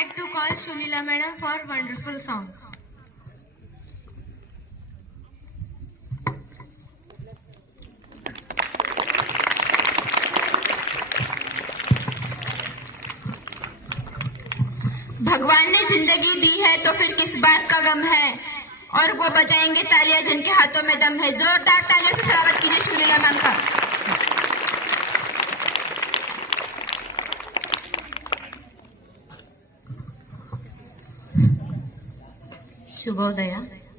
like to call Shulila madam for wonderful song. भगवान ने जिंदगी दी है तो फिर किस बात का गम है, और वो बजाएंगे तालियां जिनके हाथों में दम है। जोरदार तालियों से स्वागत कीजिए शुलीला मैम का। ಶುಭೋದಯ.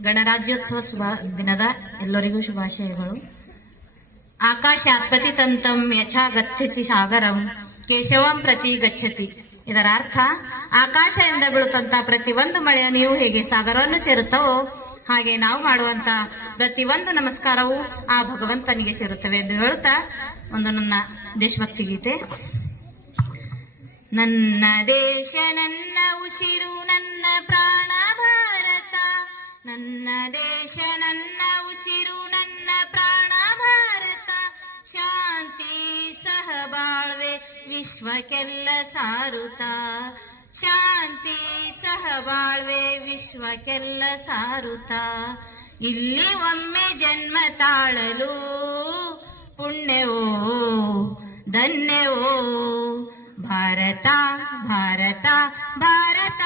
ಗಣರಾಜ್ಯೋತ್ಸವ ದಿನದ ಎಲ್ಲರಿಗೂ ಶುಭಾಶಯಗಳು. ಆಕಾಶಾತ್ ಪತಿತಂತಂ ಯಚಾ ಗತ್ತಿಸಿ ಸಾಗರಂ ಕೇಶವಂ ಪ್ರತಿ ಗಚ್ಚತಿ. ಇದರ ಅರ್ಥ, ಆಕಾಶದಿಂದ ಬೀಳುತ್ತಂತ ಪ್ರತಿಯೊಂದು ಮಳೆಯ ನೀವು ಹೇಗೆ ಸಾಗರವನ್ನು ಸೇರುತ್ತವೋ ಹಾಗೆ ನಾವು ಮಾಡುವಂತ ಪ್ರತಿಯೊಂದು ನಮಸ್ಕಾರವು ಆ ಭಗವಂತನಿಗೆ ಸೇರುತ್ತವೆ ಎಂದು ಹೇಳುತ್ತಾ ಒಂದು ನನ್ನ ದೇಶಭಕ್ತಿ ಗೀತೆ. ನನ್ನ ದೇಶ ನನ್ನ ಉಸಿರು ನನ್ನ ಪ್ರಾಣ ಭಾರತ, ನನ್ನ ದೇಶ ನನ್ನ ಉಸಿರು ನನ್ನ ಪ್ರಾಣ ಭಾರತ, ಶಾಂತಿ ಸಹಬಾಳ್ವೆ ವಿಶ್ವಕ್ಕೆಲ್ಲ ಸಾರುತ್ತ, ಶಾಂತಿ ಸಹಬಾಳ್ವೆ ವಿಶ್ವಕ್ಕೆಲ್ಲ ಸಾರುತ್ತ. ಇಲ್ಲಿ ಒಮ್ಮೆ ಜನ್ಮ ತಾಳಲು ಪುಣ್ಯವೋ ಧನ್ಯವೋ ಭಾರತ ಭಾರತ ಭಾರತ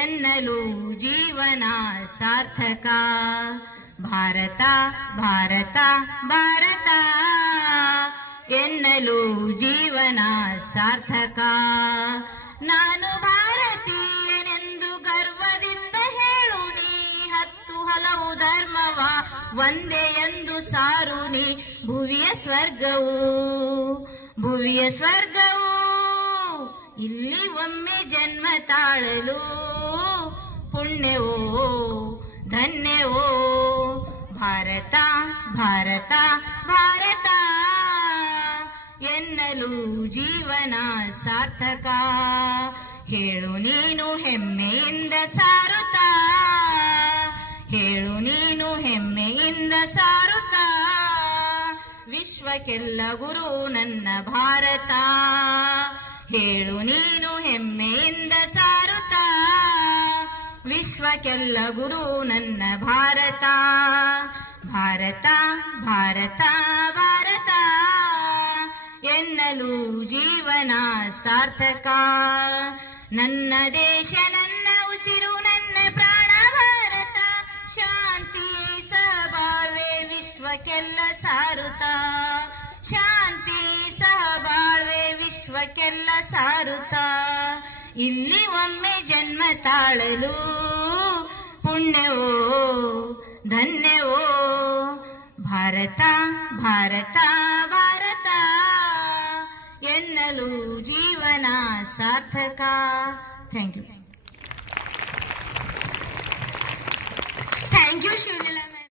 ಎನ್ನಲು ಜೀವನ ಸಾರ್ಥಕ. ಭಾರತ ಭಾರತ ಭಾರತ ಎನ್ನಲು ಜೀವನ ಸಾರ್ಥಕ. ನಾನು ಭಾರತೀಯನೆಂದು ಗರ್ವದಿಂದ ಹೇಳು ನೀ, ಹತ್ತು ಹಲವು ಧರ್ಮವ ಒಂದೇ ಎಂದು ಸಾರು ನೀ. ಭುವಿಯ ಸ್ವರ್ಗವು ಭುವಿಯ ಸ್ವರ್ಗವು ಇಲ್ಲಿ ಒಮ್ಮೆ ಜನ್ಮ ತಾಳಲು ಪುಣ್ಯವೋ ಧನ್ಯವೋ ಭಾರತ ಭಾರತ ಭಾರತ ಎನ್ನಲು ಜೀವನ ಸಾರ್ಥಕ. ಹೇಳು ನೀನು ಹೆಮ್ಮೆಯಿಂದ ಸಾರುತ್ತಾ, ಹೇಳು ನೀನು ಹೆಮ್ಮೆಯಿಂದ ಸಾರುತ್ತಾ, ವಿಶ್ವಕ್ಕೆಲ್ಲ ಗುರು ನನ್ನ ಭಾರತ. ಹೇಳು ನೀನು ಹೆಮ್ಮೆಯಿಂದ ಸಾರುತ್ತಾ, ವಿಶ್ವಕ್ಕೆಲ್ಲ ಗುರು ನನ್ನ ಭಾರತ. ಭಾರತ ಭಾರತ ಭಾರತ ಎನ್ನಲು ಜೀವನ ಸಾರ್ಥಕ. ನನ್ನ ದೇಶ ನನ್ನ ಉಸಿರು ನನ್ನ ಪ್ರಾಣ ಭಾರತ, ಶಾಂತಿ ಸಹಬಾಳ್ವೆ ವಿಶ್ವಕ್ಕೆಲ್ಲ ಸಾರುತ್ತ, ಶಾಂತಿ ಸಹಬಾಳ್ವೆ ವಿಶ್ವಕ್ಕೆಲ್ಲ ಸಾರುತ್ತ. ಇಲ್ಲಿ ಒಮ್ಮೆ ಜನ್ಮ ತಾಳಲು ಪುಣ್ಯವೋ ಧನ್ಯವೋ ಭಾರತ ಭಾರತ ಭಾರತ ಎನ್ನಲು ಜೀವನ ಸಾರ್ಥಕ. Thank you. Thank you, Shulila.